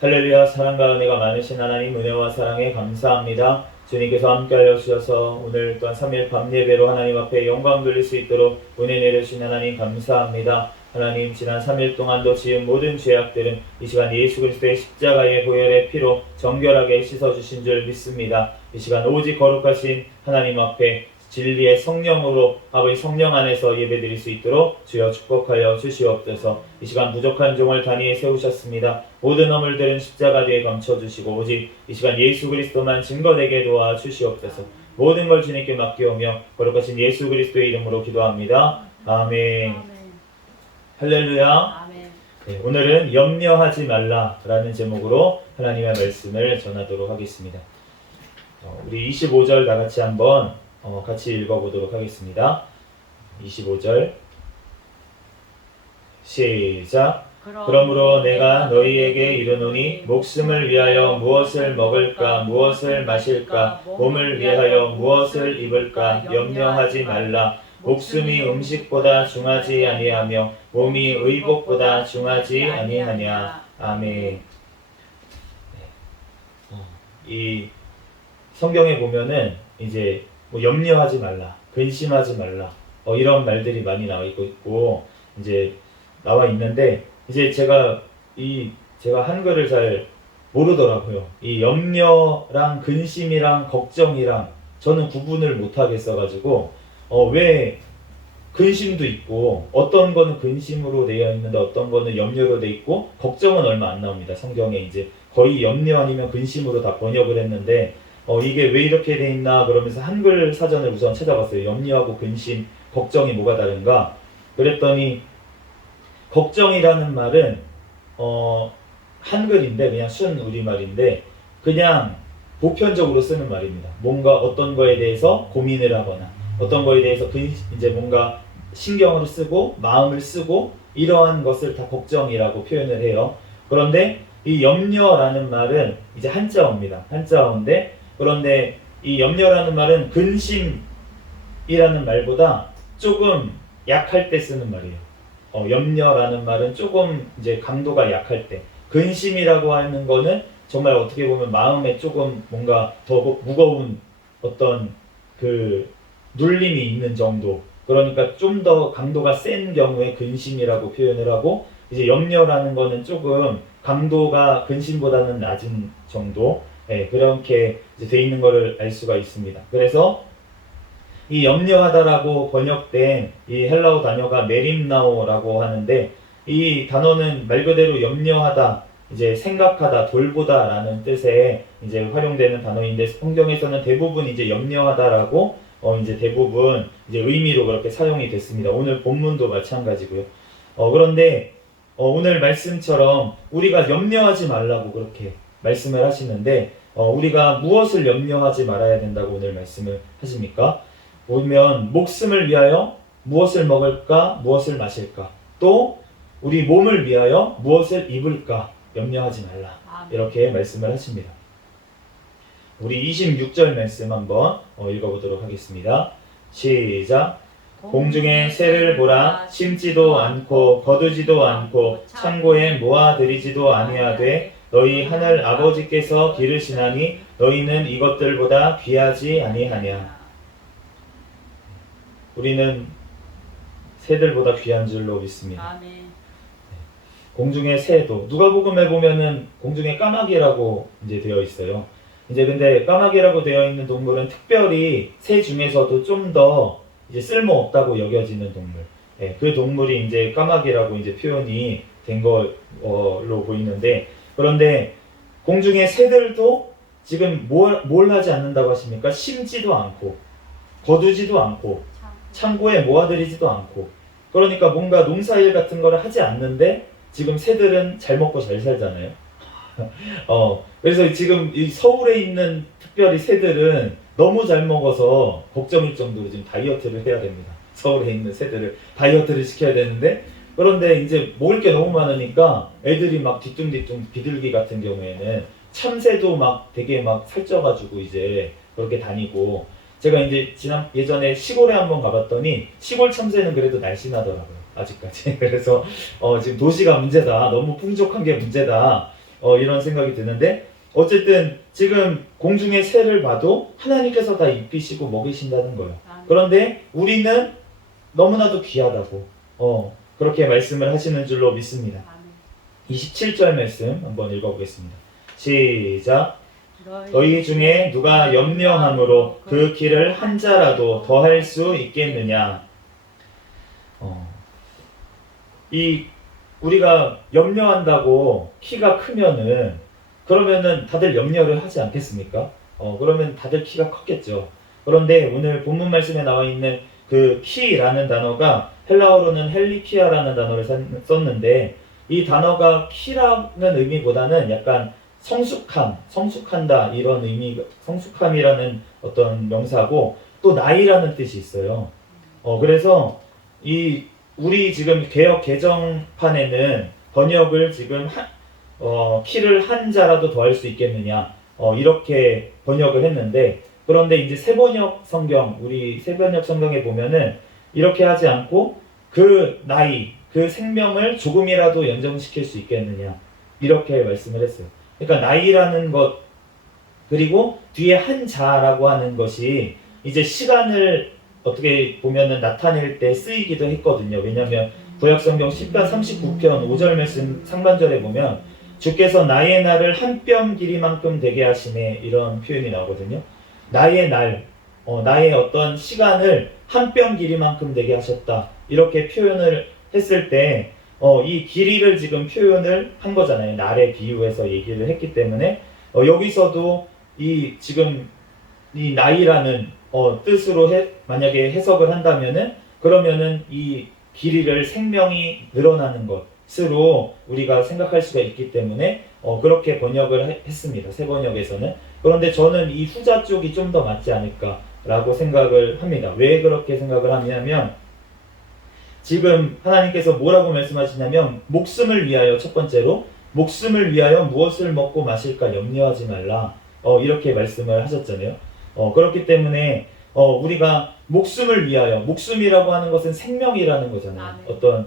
할렐루야. 사랑과 은혜가 많으신 하나님, 은혜와 사랑에 감사합니다. 주님께서 함께하여 주셔서 오늘 또한 3일 밤 예배로 하나님 앞에 영광 돌릴 수 있도록 은혜 내려주신 하나님 감사합니다. 하나님, 지난 3일 동안도 지은 모든 죄악들은 이 시간 예수 그리스도의 십자가의 보혈의 피로 정결하게 씻어주신 줄 믿습니다. 이 시간 오직 거룩하신 하나님 앞에 진리의 성령으로 아버지 성령 안에서 예배드릴 수 있도록 주여 축복하여 주시옵소서. 이 시간 부족한 종을 단위에 세우셨습니다. 모든 허물들은 십자가 뒤에 감춰주시고 오직 이 시간 예수 그리스도만 증거되게 도와 주시옵소서. 모든 걸 주님께 맡기오며 거룩하신 예수 그리스도의 이름으로 기도합니다. 아멘. 할렐루야. 아멘. 네, 오늘은 염려하지 말라라는 제목으로 하나님의 말씀을 전하도록 하겠습니다. 우리 25절 다 같이 한번 같이 읽어보도록 하겠습니다. 25절 시작. 그러므로 내가 너희에게 이르노니 목숨을 위하여 무엇을 먹을까 무엇을 마실까 몸을 위하여 무엇을 입을까 염려하지 말라. 목숨이 음식보다 중하지 아니하며 몸이 의복보다 중하지 아니하냐. 아멘. 이 성경에 보면은 이제 뭐 염려하지 말라, 근심하지 말라, 이런 말들이 많이 나와 있고 이제 나와 있는데 이제 제가 한글을 잘 모르더라고요. 이 염려랑 근심이랑 걱정이랑 저는 구분을 못 하겠어가지고 왜 근심도 있고 어떤 거는 근심으로 되어 있는데 어떤 거는 염려로 되어 있고 걱정은 얼마 안 나옵니다. 성경에 이제 거의 염려 아니면 근심으로 다 번역을 했는데 이게 왜 이렇게 돼 있나 그러면서 한글 사전을 우선 찾아봤어요. 염려하고 근심, 걱정이 뭐가 다른가? 그랬더니 걱정이라는 말은 한글인데 그냥 순 우리말인데 그냥 보편적으로 쓰는 말입니다. 뭔가 어떤 거에 대해서 고민을 하거나 어떤 거에 대해서 이제 뭔가 신경을 쓰고 마음을 쓰고 이러한 것을 다 걱정이라고 표현을 해요. 그런데 이 염려라는 말은 이제 한자어입니다. 한자어인데 그런데 이 염려라는 말은 근심이라는 말보다 조금 약할 때 쓰는 말이에요. 염려라는 말은 조금 이제 강도가 약할 때, 근심이라고 하는 거는 정말 어떻게 보면 마음에 조금 뭔가 더 무거운 어떤 그 눌림이 있는 정도. 그러니까 좀 더 강도가 센 경우에 근심이라고 표현을 하고 이제 염려라는 거는 조금 강도가 근심보다는 낮은 정도. 네, 그렇게 이제 돼 있는 것을 알 수가 있습니다. 그래서 이 염려하다라고 번역된 이 헬라어 단어가 메림나오라고 하는데 이 단어는 말 그대로 염려하다, 이제 생각하다, 돌보다라는 뜻에 이제 활용되는 단어인데 성경에서는 대부분 이제 염려하다라고 이제 대부분 이제 의미로 그렇게 사용이 됐습니다. 오늘 본문도 마찬가지고요. 그런데 오늘 말씀처럼 우리가 염려하지 말라고 그렇게 말씀을 하시는데 우리가 무엇을 염려하지 말아야 된다고 오늘 말씀을 하십니까? 보면 목숨을 위하여 무엇을 먹을까 무엇을 마실까 또 우리 몸을 위하여 무엇을 입을까 염려하지 말라 이렇게 말씀을 하십니다. 우리 26절 말씀 한번 읽어보도록 하겠습니다. 시작. 공중의 새를 보라. 심지도 않고 거두지도 않고 창고에 모아들이지도 아니하되 너희 하늘 아버지께서 기르시나니 너희는 이것들보다 귀하지 아니하냐. 우리는 새들보다 귀한 줄로 믿습니다. 아멘. 공중의 새도 누가복음에 보면은 공중의 까마귀라고 이제 되어 있어요. 이제 근데 까마귀라고 되어 있는 동물은 특별히 새 중에서도 좀 더 이제 쓸모 없다고 여겨지는 동물. 예, 그 동물이 이제 까마귀라고 이제 표현이 된 걸로 보이는데 그런데 공중의 새들도 지금 뭘 하지 않는다고 하십니까? 심지도 않고 거두지도 않고 창고에 모아들이지도 않고 그러니까 뭔가 농사일 같은 거를 하지 않는데 지금 새들은 잘 먹고 잘 살잖아요. 그래서 지금 이 서울에 있는 특별히 새들은 너무 잘 먹어서 걱정일 정도로 지금 다이어트를 해야 됩니다. 서울에 있는 새들을 다이어트를 시켜야 되는데 그런데 이제 먹을 게 너무 많으니까 애들이 막 뒤뚱뒤뚱 비둘기 같은 경우에는 참새도 막 되게 막 살쪄가지고 이제 그렇게 다니고 제가 이제 예전에 시골에 한번 가봤더니 시골 참새는 그래도 날씬하더라고요. 아직까지. 그래서 지금 도시가 문제다. 너무 풍족한 게 문제다. 이런 생각이 드는데 어쨌든 지금 공중의 새를 봐도 하나님께서 다 입히시고 먹이신다는 거예요. 그런데 우리는 너무나도 귀하다고 그렇게 말씀을 하시는 줄로 믿습니다. 27절 말씀 한번 읽어보겠습니다. 시작. 너희 중에 누가 염려함으로 그 길을 한 자라도 더할 수 있겠느냐. 이 우리가 염려한다고 키가 크면은 그러면은 다들 염려를 하지 않겠습니까? 그러면 다들 키가 컸겠죠. 그런데 오늘 본문 말씀에 나와 있는 그 키라는 단어가 헬라어로는 헬리키아라는 단어를 썼는데 이 단어가 키라는 의미보다는 약간 성숙한다 이런 의미, 성숙함이라는 어떤 명사고 또 나이라는 뜻이 있어요. 그래서 우리 지금 개역 개정판에는 번역을 지금 키를 한 자라도 더 할 수 있겠느냐 이렇게 번역을 했는데 그런데 이제 새번역 성경 우리 새번역 성경에 보면은 이렇게 하지 않고 그 나이 그 생명을 조금이라도 연장시킬 수 있겠느냐 이렇게 말씀을 했어요. 그러니까 나이라는 것 그리고 뒤에 한 자라고 하는 것이 이제 시간을 어떻게 보면은 나타낼 때 쓰이기도 했거든요. 왜냐하면 구약성경 10편 39편 5절 말씀 상반절에 보면 주께서 나의 날을 한 뼘 길이만큼 되게 하시네 이런 표현이 나오거든요. 나의 날, 나의 어떤 시간을 한 뼘 길이만큼 되게 하셨다 이렇게 표현을 했을 때 이 길이를 지금 표현을 한 거잖아요. 날에 비유해서 얘기를 했기 때문에 여기서도 지금 이 나이라는 뜻으로 만약에 해석을 한다면은 그러면은 이 길이를 생명이 늘어나는 것으로 우리가 생각할 수가 있기 때문에 그렇게 번역을 했습니다. 새 번역에서는. 그런데 저는 이 후자 쪽이 좀 더 맞지 않을까라고 생각을 합니다. 왜 그렇게 생각을 하냐면 지금 하나님께서 뭐라고 말씀하시냐면 목숨을 위하여 첫 번째로 목숨을 위하여 무엇을 먹고 마실까 염려하지 말라 이렇게 말씀을 하셨잖아요. 그렇기 때문에 우리가 목숨을 위하여 목숨이라고 하는 것은 생명이라는 거잖아요. 어떤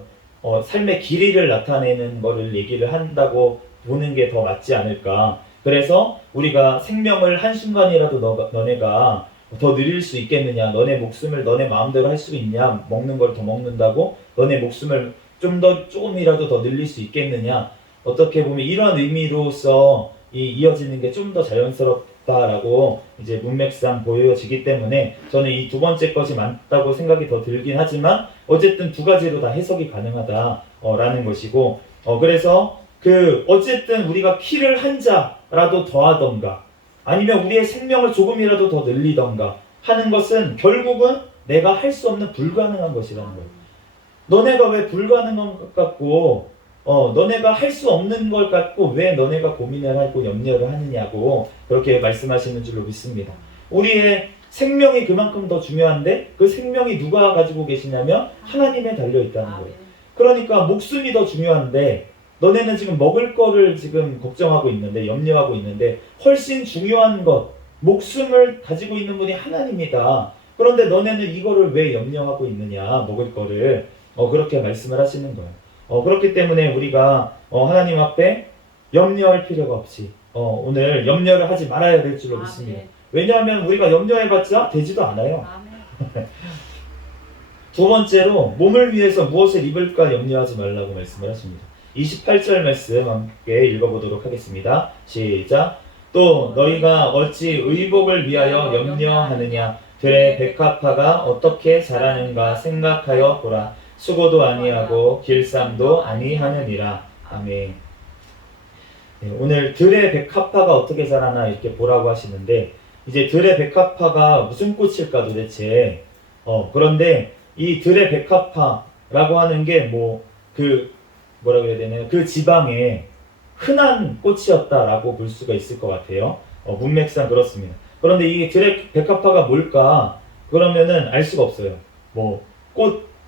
삶의 길이를 나타내는 거를 얘기를 한다고 보는 게 더 맞지 않을까. 그래서 우리가 생명을 한순간이라도 너네가 더 누릴 수 있겠느냐 너네 목숨을 너네 마음대로 할 수 있냐 먹는 걸 더 먹는다고 너네 목숨을 조금이라도 더 늘릴 수 있겠느냐 어떻게 보면 이런 의미로서 이어지는 게 좀 더 자연스럽다라고 이제 문맥상 보여지기 때문에 저는 이 두 번째 것이 맞다고 생각이 더 들긴 하지만 어쨌든 두 가지로 다 해석이 가능하다라는 것이고 그래서 어쨌든 우리가 키를 한 자라도 더하던가 아니면 우리의 생명을 조금이라도 더 늘리던가 하는 것은 결국은 내가 할 수 없는 불가능한 것이라는 거예요. 너네가 왜 불가능한 것 같고 너네가 할 수 없는 것 같고 왜 너네가 고민을 하고 염려를 하느냐고 그렇게 말씀하시는 줄로 믿습니다. 우리의 생명이 그만큼 더 중요한데 그 생명이 누가 가지고 계시냐면 하나님에 달려있다는 거예요. 그러니까 목숨이 더 중요한데 너네는 지금 먹을 거를 지금 걱정하고 있는데 염려하고 있는데 훨씬 중요한 것 목숨을 가지고 있는 분이 하나님이다. 그런데 너네는 이거를 왜 염려하고 있느냐 먹을 거를 그렇게 말씀을 하시는 거예요. 그렇기 때문에 우리가 하나님 앞에 염려할 필요가 없이 오늘 염려를 하지 말아야 될 줄로 믿습니다. 왜냐하면 우리가 염려해봤자 되지도 않아요. 두 번째로 몸을 위해서 무엇을 입을까 염려하지 말라고 말씀을 하십니다. 28절 말씀 함께 읽어보도록 하겠습니다. 시작. 또 너희가 어찌 의복을 위하여 염려하느냐 들의 백합화가 어떻게 자라는가 생각하여 보라. 수고도 아니하고 길쌈도 아니하느니라. 아멘. 네, 오늘 들의 백합화가 어떻게 자라나 이렇게 보라고 하시는데 이제 들의 백합화가 무슨 꽃일까 도대체 그런데 이 들의 백합화라고 하는 게 뭐라고 해야 되나요? 그 지방에 흔한 꽃이었다라고 볼 수가 있을 것 같아요. 문맥상 그렇습니다. 그런데 이 들의 백합화가 뭘까? 그러면은 알 수가 없어요.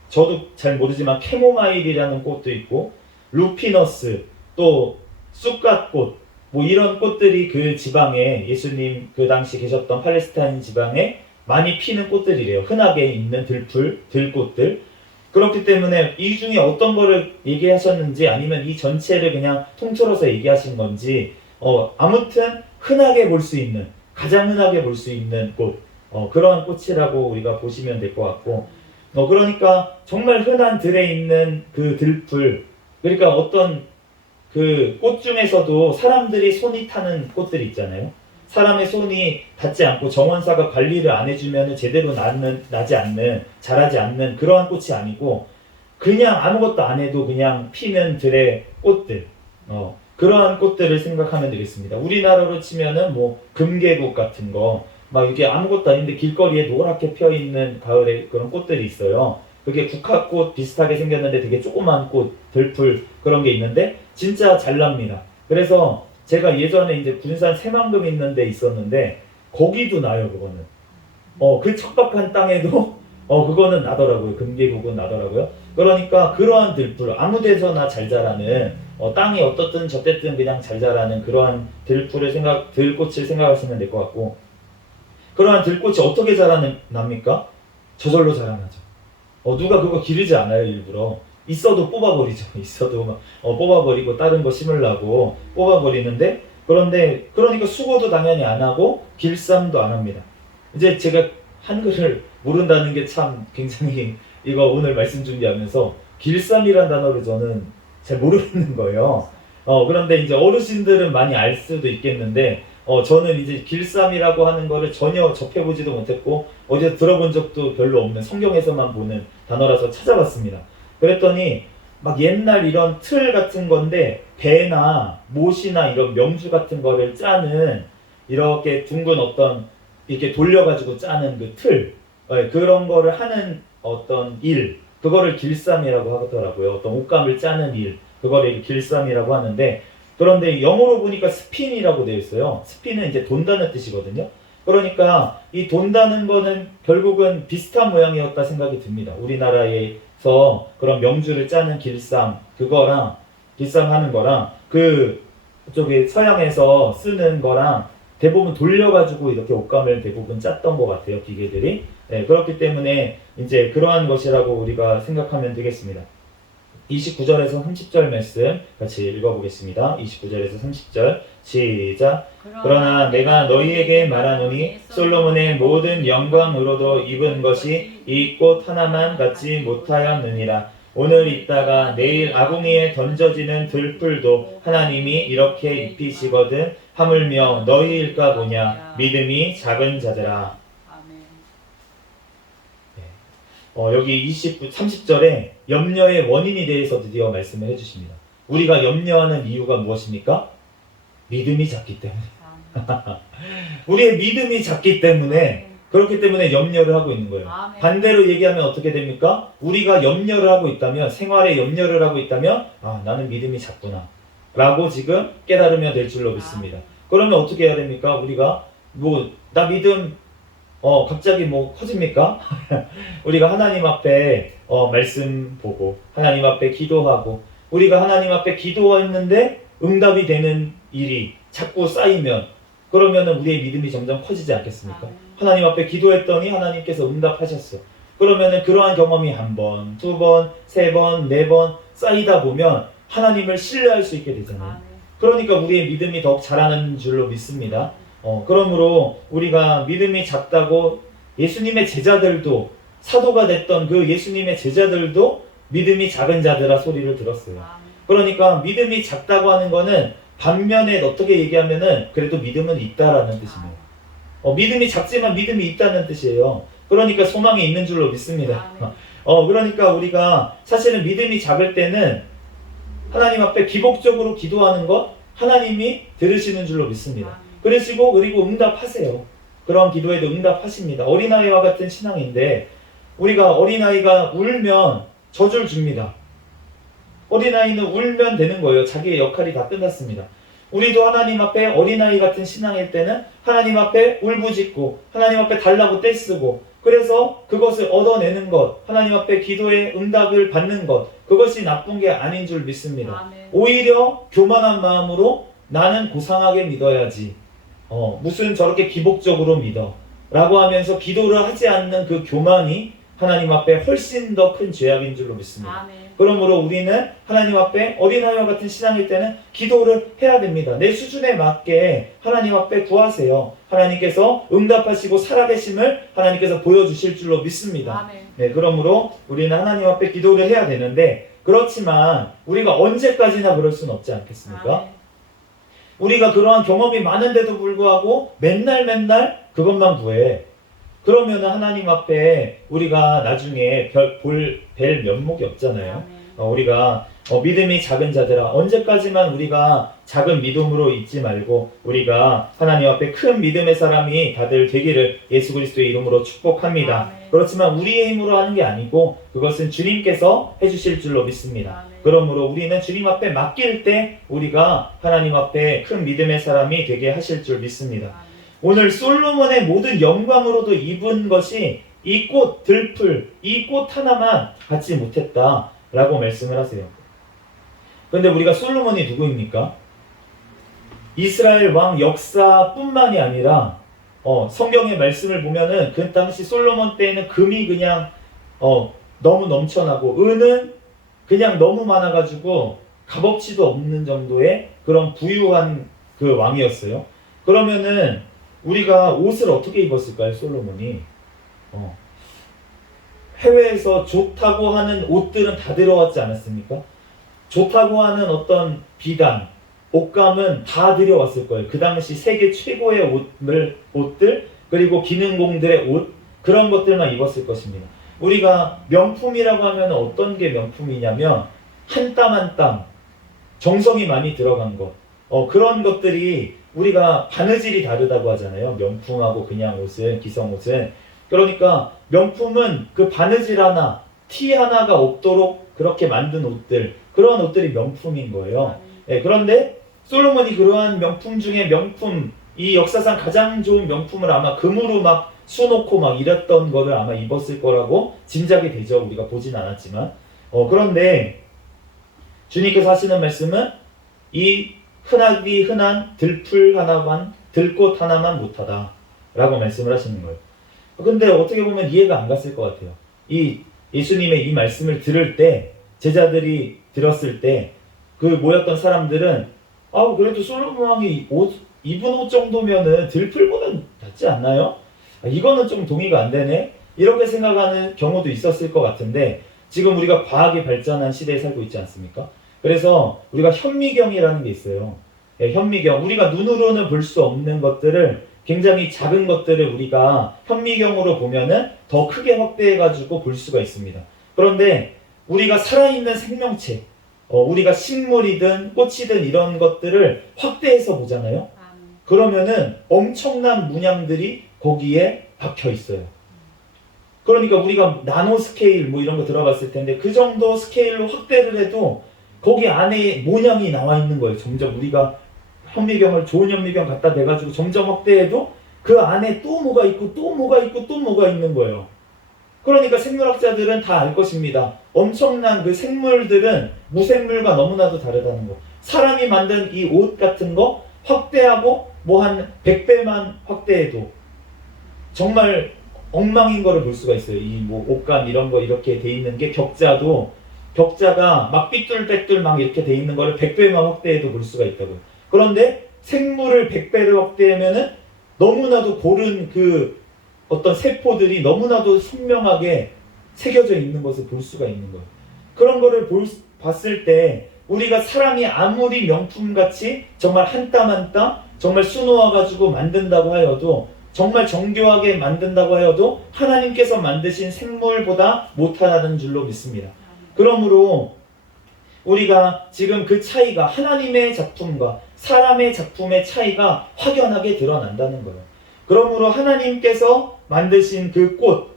저도 잘 모르지만 캐모마일이라는 꽃도 있고 루피너스 또 쑥갓꽃 이런 꽃들이 그 지방에 예수님 그 당시 계셨던 팔레스타인 지방에 많이 피는 꽃들이래요. 흔하게 있는 들꽃들. 그렇기 때문에 이 중에 어떤 거를 얘기하셨는지 아니면 이 전체를 그냥 통틀어서 얘기하신 건지 아무튼 흔하게 볼 수 있는 가장 흔하게 볼 수 있는 꽃 그러한 꽃이라고 우리가 보시면 될 것 같고 그러니까 정말 흔한 들에 있는 그 들풀 그러니까 어떤 그 꽃 중에서도 사람들이 손이 타는 꽃들이 있잖아요. 사람의 손이 닿지 않고 정원사가 관리를 안 해주면 제대로 나지 않는, 자라지 않는 그러한 꽃이 아니고 그냥 아무것도 안 해도 그냥 피는 들의 꽃들 그러한 꽃들을 생각하면 되겠습니다. 우리나라로 치면은 뭐 금계국 같은 거 막 이게 아무것도 아닌데 길거리에 노랗게 펴있는 가을에 그런 꽃들이 있어요. 그게 국화꽃 비슷하게 생겼는데 되게 조그만 꽃, 들풀 그런 게 있는데 진짜 잘 납니다. 그래서 제가 예전에 이제 군산 새만금 있는 데 있었는데 거기도 나요 그거는. 그 척박한 땅에도 그거는 나더라고요. 금계국은 나더라고요. 그러니까 그러한 들풀 아무 데서나 잘 자라는 땅이 어떻든 저쨌든 그냥 잘 자라는 그러한 들꽃을 생각하시면 될 것 같고 그러한 들꽃이 어떻게 자라납니까? 저절로 자라나죠. 누가 그거 기르지 않아요 일부러. 있어도 뽑아버리죠. 있어도 막 뽑아버리고 다른 거 심으려고 뽑아버리는데 그런데 그러니까 수고도 당연히 안 하고 길쌈도 안 합니다. 이제 제가 한글을 모른다는 게 참 굉장히 이거 오늘 말씀 준비하면서 길쌈이란 단어를 저는 잘 모르겠는 거예요. 그런데 이제 어르신들은 많이 알 수도 있겠는데 저는 이제 길쌈이라고 하는 거를 전혀 접해보지도 못했고 어디서 들어본 적도 별로 없는 성경에서만 보는 단어라서 찾아봤습니다. 그랬더니 막 옛날 이런 틀 같은 건데 배나 못이나 이런 명주 같은 거를 짜는 이렇게 둥근 어떤 이렇게 돌려가지고 짜는 그 틀 그런 거를 하는 어떤 일 그거를 길쌈이라고 하더라고요. 어떤 옷감을 짜는 일 그거를 길쌈이라고 하는데 그런데 영어로 보니까 스핀이라고 되어 있어요. 스핀은 이제 돈다는 뜻이거든요. 그러니까 이 돈다는 거는 결국은 비슷한 모양이었다 생각이 듭니다. 우리나라에서 그런 명주를 짜는 길쌈 그거랑 길쌈 하는 거랑 그쪽에 서양에서 쓰는 거랑 대부분 돌려가지고 이렇게 옷감을 대부분 짰던 것 같아요. 기계들이. 그렇기 때문에 이제 그러한 것이라고 우리가 생각하면 되겠습니다. 29절에서 30절 말씀 같이 읽어보겠습니다. 29절에서 30절 시작. 그러나 내가 너희에게 말하노니 솔로몬의 모든 영광으로도 입은 것이 이 꽃 하나만 갖지 못하였느니라. 오늘 있다가 내일 아궁이에 던져지는 들풀도 하나님이 이렇게 입히시거든 하물며 너희일까 보냐 믿음이 작은 자들아. 여기 30절에 염려의 원인에 대해서 드디어 말씀을 해주십니다. 우리가 염려하는 이유가 무엇입니까? 믿음이 작기 때문에. 우리의 믿음이 작기 때문에 그렇기 때문에 염려를 하고 있는 거예요. 반대로 얘기하면 어떻게 됩니까? 우리가 염려를 하고 있다면 생활에 염려를 하고 있다면 나는 믿음이 작구나 라고 지금 깨달으면 될 줄로 믿습니다. 그러면 어떻게 해야 됩니까? 우리가 나 믿음 갑자기 커집니까? 우리가 하나님 앞에 말씀 보고 하나님 앞에 기도하고 우리가 하나님 앞에 기도했는데 응답이 되는 일이 자꾸 쌓이면 그러면은 우리의 믿음이 점점 커지지 않겠습니까? 하나님 앞에 기도했더니 하나님께서 응답하셨어. 그러면은 그러한 경험이 한 번, 두 번, 세 번, 네 번 쌓이다 보면 하나님을 신뢰할 수 있게 되잖아요. 그러니까 우리의 믿음이 더욱 자라는 줄로 믿습니다. 그러므로 우리가 믿음이 작다고 예수님의 제자들도 사도가 됐던 그 예수님의 제자들도 믿음이 작은 자들아 소리를 들었어요. 그러니까 믿음이 작다고 하는 거는 반면에 어떻게 얘기하면은 그래도 믿음은 있다라는 뜻입니다. 믿음이 작지만 믿음이 있다는 뜻이에요. 그러니까 소망이 있는 줄로 믿습니다. 그러니까 우리가 사실은 믿음이 작을 때는 하나님 앞에 기복적으로 기도하는 것 하나님이 들으시는 줄로 믿습니다. 그리고 응답하세요. 그런 기도에도 응답하십니다. 어린아이와 같은 신앙인데 우리가 어린아이가 울면 젖을 줍니다. 어린아이는 울면 되는 거예요. 자기의 역할이 다 끝났습니다. 우리도 하나님 앞에 어린아이 같은 신앙일 때는 하나님 앞에 울부짖고 하나님 앞에 달라고 떼쓰고 그래서 그것을 얻어내는 것 하나님 앞에 기도의 응답을 받는 것 그것이 나쁜 게 아닌 줄 믿습니다. 오히려 교만한 마음으로 나는 고상하게 믿어야지 무슨 저렇게 기복적으로 믿어 라고 하면서 기도를 하지 않는 그 교만이 하나님 앞에 훨씬 더 큰 죄악인 줄로 믿습니다. 아멘. 그러므로 우리는 하나님 앞에 어린아이와 같은 신앙일 때는 기도를 해야 됩니다. 내 수준에 맞게 하나님 앞에 구하세요. 하나님께서 응답하시고 살아계심을 하나님께서 보여주실 줄로 믿습니다. 아멘. 네, 그러므로 우리는 하나님 앞에 기도를 해야 되는데, 그렇지만 우리가 언제까지나 그럴 수는 없지 않겠습니까? 아멘. 우리가 그러한 경험이 많은데도 불구하고 맨날 그것만 구해. 그러면 하나님 앞에 우리가 나중에 뵐 면목이 없잖아요. 아멘. 우리가 믿음이 작은 자들아, 언제까지만 우리가 작은 믿음으로 있지 말고 우리가 하나님 앞에 큰 믿음의 사람이 다들 되기를 예수 그리스도의 이름으로 축복합니다. 아멘. 그렇지만 우리의 힘으로 하는 게 아니고 그것은 주님께서 해주실 줄로 믿습니다. 아멘. 그러므로 우리는 주님 앞에 맡길 때 우리가 하나님 앞에 큰 믿음의 사람이 되게 하실 줄 믿습니다. 아멘. 오늘 솔로몬의 모든 영광으로도 입은 것이 이 꽃, 들풀, 이 꽃 하나만 갖지 못했다라고 말씀을 하세요. 그런데 우리가 솔로몬이 누구입니까? 이스라엘 왕 역사뿐만이 아니라 성경의 말씀을 보면은 그 당시 솔로몬 때에는 금이 그냥 너무 넘쳐나고 은은 그냥 너무 많아가지고 값어치도 없는 정도의 그런 부유한 그 왕이었어요. 그러면은 우리가 옷을 어떻게 입었을까요, 솔로몬이? 해외에서 좋다고 하는 옷들은 다 들어왔지 않았습니까? 좋다고 하는 어떤 비단, 옷감은 다 들여왔을 거예요. 그 당시 세계 최고의 옷들, 그리고 기능공들의 옷, 그런 것들만 입었을 것입니다. 우리가 명품이라고 하면 어떤 게 명품이냐면 한 땀 한 땀 정성이 많이 들어간 것, 그런 것들이 우리가 바느질이 다르다고 하잖아요. 명품하고 그냥 옷은, 기성옷은. 그러니까 명품은 그 바느질 하나, 티 하나가 없도록 그렇게 만든 옷들, 그런 옷들이 명품인 거예요. 네, 그런데 솔로몬이 그러한 명품 중에 명품, 이 역사상 가장 좋은 명품을 아마 금으로 막 수놓고 막 이랬던 거를 아마 입었을 거라고 짐작이 되죠. 우리가 보진 않았지만. 그런데 주님께서 하시는 말씀은 이 흔하디 흔한 들풀 하나만, 들꽃 하나만 못하다 라고 말씀을 하시는 거예요. 근데 어떻게 보면 이해가 안 갔을 것 같아요. 이 예수님의 이 말씀을 들을 때, 제자들이 들었을 때 그 모였던 사람들은 그래도 솔로몬 왕이 입은 옷 정도면은 들풀보다는 낫지 않나요? 이거는 좀 동의가 안 되네? 이렇게 생각하는 경우도 있었을 것 같은데, 지금 우리가 과학이 발전한 시대에 살고 있지 않습니까? 그래서 우리가 현미경이라는 게 있어요. 현미경. 우리가 눈으로는 볼 수 없는 것들을, 굉장히 작은 것들을 우리가 현미경으로 보면은 더 크게 확대해가지고 볼 수가 있습니다. 그런데 우리가 살아있는 생명체, 우리가 식물이든 꽃이든 이런 것들을 확대해서 보잖아요. 그러면은 엄청난 문양들이 거기에 박혀 있어요. 그러니까 우리가 나노 스케일 뭐 이런 거 들어봤을 텐데 그 정도 스케일로 확대를 해도 거기 안에 모양이 나와 있는 거예요. 점점 우리가 현미경을, 좋은 현미경 갖다 대가지고 점점 확대해도 그 안에 또 뭐가 있고 또 뭐가 있고 또 뭐가 있는 거예요. 그러니까 생물학자들은 다 알 것입니다. 엄청난 그 생물들은 무생물과 너무나도 다르다는 거. 사람이 만든 이 옷 같은 거 확대하고 뭐 한 100배만 확대해도 정말 엉망인 거를 볼 수가 있어요. 이 뭐 옷감 이런 거 이렇게 돼 있는 게 격자가 막 삐뚤빼뚤 막 이렇게 돼 있는 거를 100배만 확대해도 볼 수가 있다고요. 그런데 생물을 100배를 확대하면은 너무나도 고른 그 어떤 세포들이 너무나도 선명하게 새겨져 있는 것을 볼 수가 있는 거예요. 그런 거를 봤을 때 우리가 사람이 아무리 명품같이 정말 한 땀 한 땀 정말 수놓아가지고 만든다고 하여도, 정말 정교하게 만든다고 하여도 하나님께서 만드신 생물보다 못하다는 줄로 믿습니다. 그러므로 우리가 지금 그 차이가, 하나님의 작품과 사람의 작품의 차이가 확연하게 드러난다는 거예요. 그러므로 하나님께서 만드신 그 꽃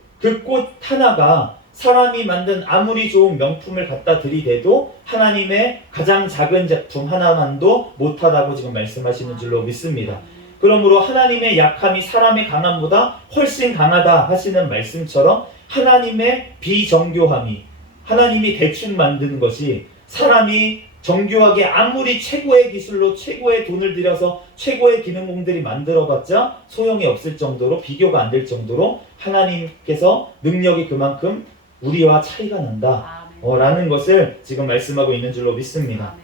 하나가 사람이 만든 아무리 좋은 명품을 갖다 들이대도 하나님의 가장 작은 작품 하나만도 못하다고 지금 말씀하시는 줄로 믿습니다. 그러므로 하나님의 약함이 사람의 강함보다 훨씬 강하다 하시는 말씀처럼 하나님의 비정교함이, 하나님이 대충 만든 것이 사람이 정교하게 아무리 최고의 기술로 최고의 돈을 들여서 최고의 기능공들이 만들어봤자 소용이 없을 정도로 비교가 안 될 정도로 하나님께서 능력이 그만큼 우리와 차이가 난다 라는 것을 지금 말씀하고 있는 줄로 믿습니다.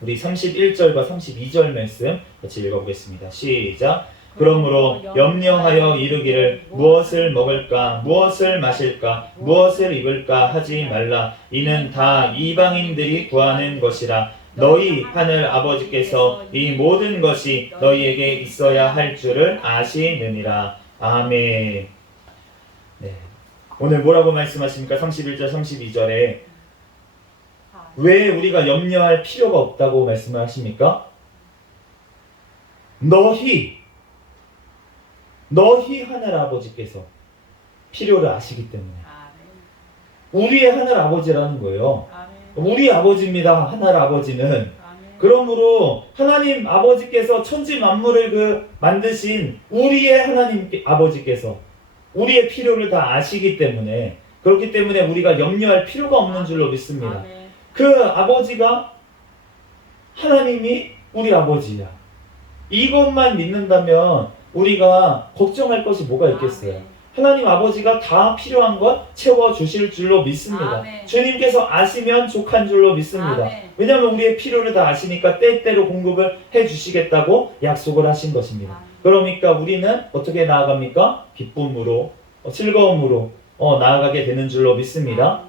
우리 31절과 32절 말씀 같이 읽어보겠습니다. 시작. 그러므로 염려하여 이르기를 무엇을 먹을까 무엇을 마실까 무엇을 입을까 하지 말라. 이는 다 이방인들이 구하는 것이라. 너희 하늘 아버지께서 이 모든 것이 너희에게 있어야 할 줄을 아시느니라. 아멘. 네. 오늘 뭐라고 말씀하십니까? 31절 32절에 왜 우리가 염려할 필요가 없다고 말씀을 하십니까? 너희 하늘 아버지께서 필요를 아시기 때문에. 우리의 하늘 아버지라는 거예요. 우리 아버지입니다. 하늘 아버지는. 그러므로 하나님 아버지께서 천지 만물을 만드신 우리의 하나님 아버지께서 우리의 필요를 다 아시기 때문에, 그렇기 때문에 우리가 염려할 필요가 없는 줄로 믿습니다. 그 아버지가 하나님이 우리 아버지야. 이것만 믿는다면 우리가 걱정할 것이 뭐가 있겠어요? 하나님 아버지가 다 필요한 것 채워주실 줄로 믿습니다. 주님께서 아시면 족한 줄로 믿습니다. 왜냐하면 우리의 필요를 다 아시니까 때때로 공급을 해주시겠다고 약속을 하신 것입니다. 그러니까 우리는 어떻게 나아갑니까? 기쁨으로, 즐거움으로 나아가게 되는 줄로 믿습니다.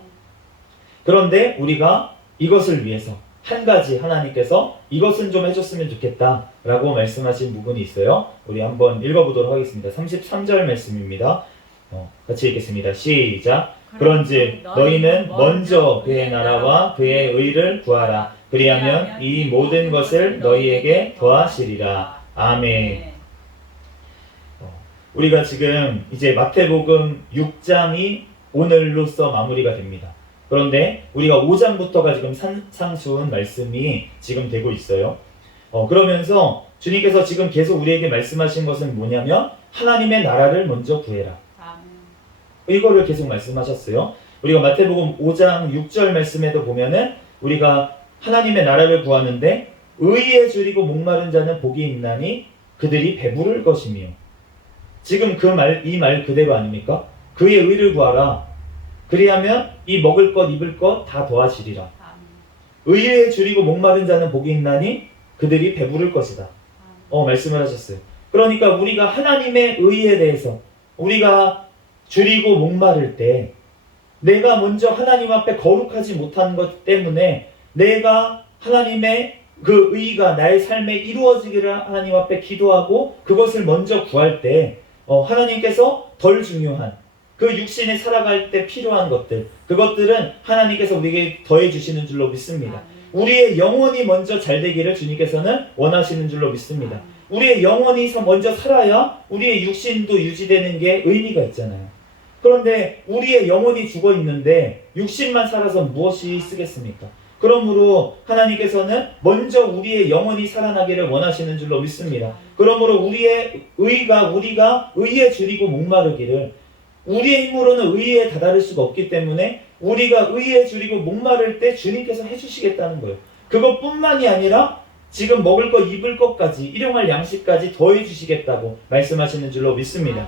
그런데 우리가 이것을 위해서 한 가지 하나님께서 이것은 좀 해줬으면 좋겠다 라고 말씀하신 부분이 있어요. 우리 한번 읽어보도록 하겠습니다. 33절 말씀입니다. 같이 읽겠습니다. 시작. 그런즉 너희는 먼저 그의 나라와 그의 의를 구하라. 그리하면 이 모든 것을 너희에게 더하시리라. 아멘. 우리가 지금 이제 마태복음 6장이 오늘로써 마무리가 됩니다. 그런데 우리가 5장부터가 지금 산상수훈 말씀이 지금 되고 있어요. 그러면서 주님께서 지금 계속 우리에게 말씀하신 것은 뭐냐면 하나님의 나라를 먼저 구해라. 이거를 계속 말씀하셨어요. 우리가 마태복음 5장 6절 말씀에도 보면은 우리가 하나님의 나라를 구하는데 의에 줄이고 목마른 자는 복이 있나니 그들이 배부를 것이며, 지금 이 말 그대로 아닙니까? 그의 의를 구하라. 그리하면 이 먹을 것 입을 것 다 더하시리라. 의에 줄이고 목마른 자는 복이 있나니 그들이 배부를 것이다. 말씀을 하셨어요. 그러니까 우리가 하나님의 의에 대해서 우리가 줄이고 목마를 때 내가 먼저 하나님 앞에 거룩하지 못한 것 때문에 내가 하나님의 그 의가 나의 삶에 이루어지기를 하나님 앞에 기도하고 그것을 먼저 구할 때 하나님께서 덜 중요한 그 육신이 살아갈 때 필요한 것들, 그것들은 하나님께서 우리에게 더해 주시는 줄로 믿습니다. 우리의 영혼이 먼저 잘 되기를 주님께서는 원하시는 줄로 믿습니다. 우리의 영혼이 먼저 살아야 우리의 육신도 유지되는 게 의미가 있잖아요. 그런데 우리의 영혼이 죽어 있는데 육신만 살아서 무엇이 쓰겠습니까? 그러므로 하나님께서는 먼저 우리의 영혼이 살아나기를 원하시는 줄로 믿습니다. 그러므로 우리가 의에 줄이고 목마르기를, 우리의 힘으로는 의에 다다를 수가 없기 때문에 우리가 의에 줄이고 목마를 때 주님께서 해주시겠다는 거예요. 그것뿐만이 아니라 지금 먹을 것 입을 것까지 일용할 양식까지 더해 주시겠다고 말씀하시는 줄로 믿습니다.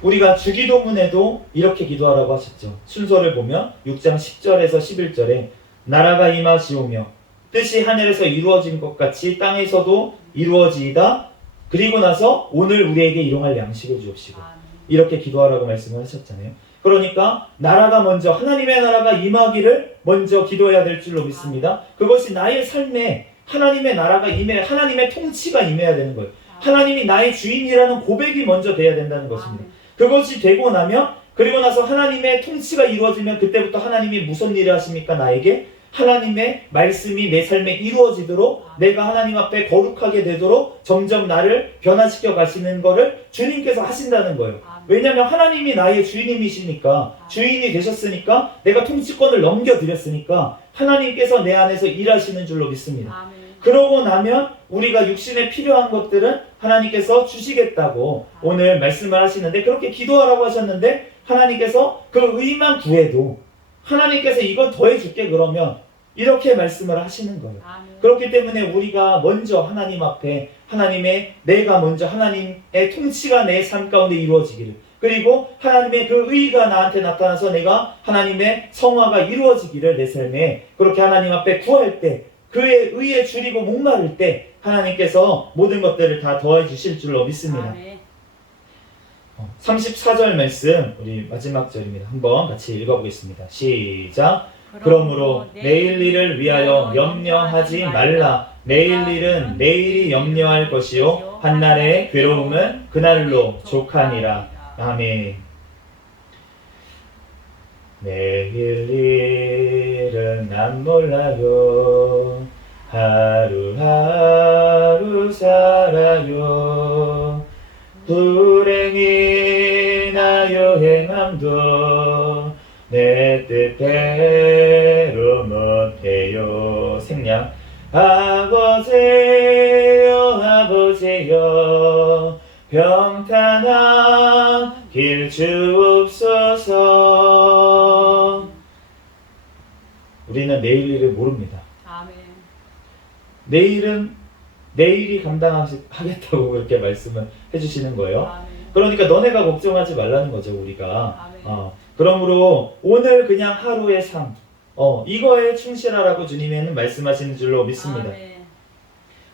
우리가 주기도문에도 이렇게 기도하라고 하셨죠. 순서를 보면 6장 10절에서 11절에 나라가 임하시오며 뜻이 하늘에서 이루어진 것 같이 땅에서도 이루어지이다. 그리고 나서 오늘 우리에게 일용할 양식을 주옵시고, 이렇게 기도하라고 말씀을 하셨잖아요. 그러니까 나라가 먼저, 하나님의 나라가 임하기를 먼저 기도해야 될 줄로 믿습니다. 그것이 나의 삶에 하나님의 나라가 하나님의 통치가 임해야 되는 거예요. 하나님이 나의 주인이라는 고백이 먼저 돼야 된다는 것입니다. 그것이 되고 나면, 그리고 나서 하나님의 통치가 이루어지면 그때부터 하나님이 무슨 일을 하십니까? 나에게 하나님의 말씀이 내 삶에 이루어지도록, 내가 하나님 앞에 거룩하게 되도록 점점 나를 변화시켜 가시는 것을 주님께서 하신다는 거예요. 왜냐하면 하나님이 나의 주인이시니까, 주인이 되셨으니까, 내가 통치권을 넘겨드렸으니까 하나님께서 내 안에서 일하시는 줄로 믿습니다. 그러고 나면 우리가 육신에 필요한 것들은 하나님께서 주시겠다고 오늘 말씀을 하시는데, 그렇게 기도하라고 하셨는데 하나님께서 그 의만 구해도 하나님께서 이건 더해줄게 그러면 이렇게 말씀을 하시는 거예요. 아멘. 그렇기 때문에 우리가 먼저 하나님 앞에 내가 먼저 하나님의 통치가 내 삶 가운데 이루어지기를, 그리고 하나님의 그 의가 나한테 나타나서 내가 하나님의 성화가 이루어지기를, 내 삶에 그렇게 하나님 앞에 구할 때, 그의 의에 줄이고 목마를 때 하나님께서 모든 것들을 다 더해 주실 줄로 믿습니다. 아멘. 34절 말씀, 우리 마지막 절입니다. 한번 같이 읽어보겠습니다. 시작. 그러므로 내일 일을 위하여 염려하지 말라. 내일 일은 내일이 염려할 것이요 한날의 괴로움은 그날로 족하니라. 아멘. 내일 일은 난 몰라요. 하루하루 살아요. 불행이나 여행함도 내 뜻대로 못해요. 생략. 아버지여 아버지여 평탄한 길 주옵소서. 우리는 내일 일을 모릅니다. 아멘. 내일이 감당하겠다고 그렇게 말씀을 해주시는 거예요. 아멘. 그러니까 너네가 걱정하지 말라는 거죠, 우리가. 아멘. 그러므로 오늘 그냥 하루의 삶, 이거에 충실하라고 주님은 말씀하시는 줄로 믿습니다. 아멘.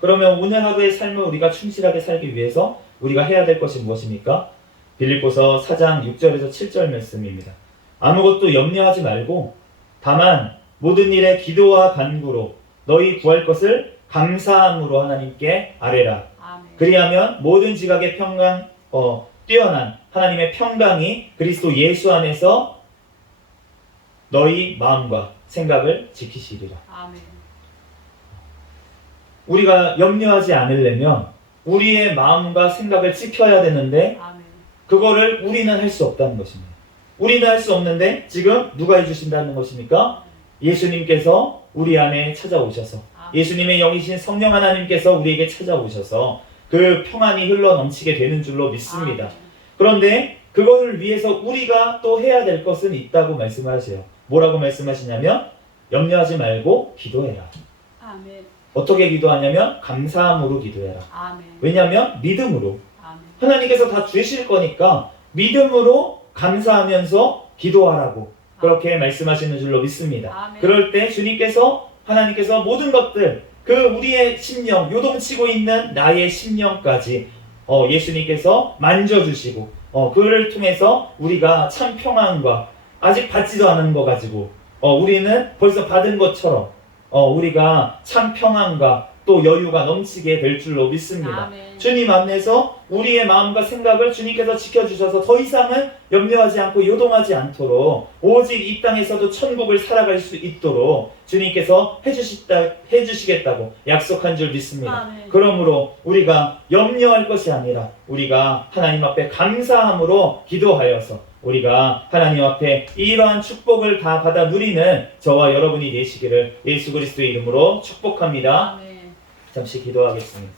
그러면 오늘 하루의 삶을 우리가 충실하게 살기 위해서 우리가 해야 될 것이 무엇입니까? 빌립보서 4장 6절에서 7절 말씀입니다. 아무것도 염려하지 말고 다만 모든 일에 기도와 간구로 너희 구할 것을 감사함으로 하나님께 아뢰라. 아멘. 그리하면 모든 지각의 뛰어난 하나님의 평강이 그리스도 예수 안에서 너희 마음과 생각을 지키시리라. 아멘. 우리가 염려하지 않으려면 우리의 마음과 생각을 지켜야 되는데 아멘. 그거를 우리는 할 수 없다는 것입니다. 우리는 할 수 없는데 지금 누가 해주신다는 것입니까? 예수님께서 우리 안에 찾아오셔서, 예수님의 영이신 성령 하나님께서 우리에게 찾아오셔서 그 평안이 흘러 넘치게 되는 줄로 믿습니다. 아멘. 그런데 그것을 위해서 우리가 또 해야 될 것은 있다고 말씀을 하세요. 뭐라고 말씀하시냐면 염려하지 말고 기도해라. 아멘. 어떻게 기도하냐면 감사함으로 기도해라. 아멘. 왜냐하면 믿음으로. 아멘. 하나님께서 다 주실 거니까 믿음으로 감사하면서 기도하라고 그렇게 말씀하시는 줄로 믿습니다. 아멘. 그럴 때 하나님께서 모든 것들, 그 우리의 심령, 요동치고 있는 나의 심령까지 예수님께서 만져주시고 그를 통해서 우리가 참 평안과 아직 받지도 않은 거 가지고 우리는 벌써 받은 것처럼 우리가 참 평안과 또 여유가 넘치게 될 줄로 믿습니다. 아멘. 주님 안에서 우리의 마음과 생각을 주님께서 지켜주셔서 더 이상은 염려하지 않고 요동하지 않도록 오직 이 땅에서도 천국을 살아갈 수 있도록 주님께서 해주시겠다고 약속한 줄 믿습니다. 아멘. 그러므로 우리가 염려할 것이 아니라 우리가 하나님 앞에 감사함으로 기도하여서 우리가 하나님 앞에 이러한 축복을 다 받아 누리는 저와 여러분이 되시기를 예수 그리스도의 이름으로 축복합니다. 아멘. 잠시 기도하겠습니다.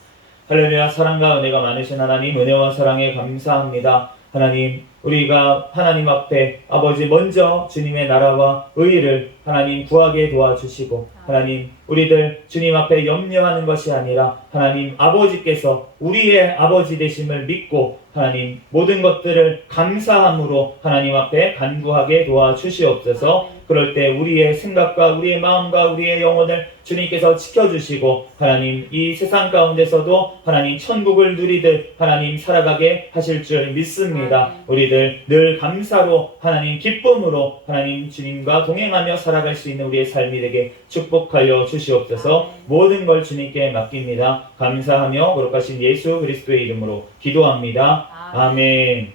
할렐루야. 사랑과 은혜가 많으신 하나님, 은혜와 사랑에 감사합니다. 하나님, 우리가 하나님 앞에 아버지 먼저 주님의 나라와 의를 하나님 구하게 도와주시고, 하나님 우리들 주님 앞에 염려하는 것이 아니라 하나님 아버지께서 우리의 아버지 되심을 믿고 하나님 모든 것들을 감사함으로 하나님 앞에 간구하게 도와주시옵소서. 그럴 때 우리의 생각과 우리의 마음과 우리의 영혼을 주님께서 지켜주시고 하나님 이 세상 가운데서도 하나님 천국을 누리듯 하나님 살아가게 하실 줄 믿습니다. 우리들 늘 감사로 하나님 기쁨으로 하나님 주님과 동행하며 살아갈 수 있는 우리의 삶이 되게 축복하여 주시옵소서. 모든 걸 주님께 맡깁니다. 감사하며 거룩하신 예수 그리스도의 이름으로 기도합니다. 아멘.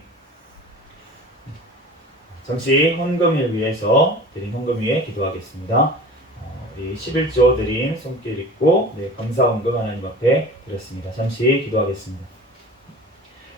잠시 헌금을 위해서 드린 헌금 위에 기도하겠습니다. 우리 11조 드린 손길 있고 감사 헌금 하나님 앞에 드렸습니다. 잠시 기도하겠습니다.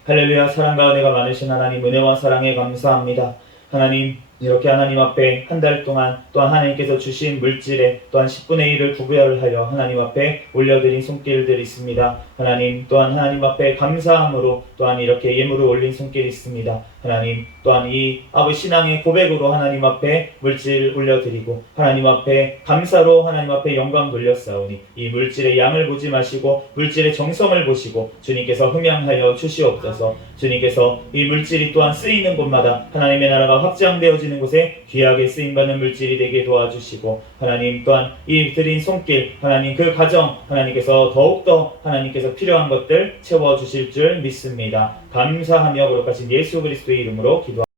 할렐루야. 사랑과 은혜가 많으신 하나님, 은혜와 사랑에 감사합니다. 하나님 이렇게 하나님 앞에 한 달 동안 또한 하나님께서 주신 물질에 또한 10분의 1을 구별하여 하나님 앞에 올려드린 손길들이 있습니다. 하나님 또한 하나님 앞에 감사함으로 또한 이렇게 예물을 올린 손길이 있습니다. 하나님 또한 이 아버지 신앙의 고백으로 하나님 앞에 물질 올려드리고 하나님 앞에 감사로 하나님 앞에 영광 돌렸사오니 이 물질의 양을 보지 마시고 물질의 정성을 보시고 주님께서 흠양하여 주시옵소서. 주님께서 이 물질이 또한 쓰이는 곳마다 하나님의 나라가 확장되어지는 곳에 귀하게 쓰임받는 물질이 되게 도와주시고 하나님 또한 이 드린 손길 하나님 그 가정 하나님께서 더욱더 하나님께서 필요한 것들 채워주실 줄 믿습니다. 감사하며 거룩하신 예수 그리스도의 이름으로 기도합니다.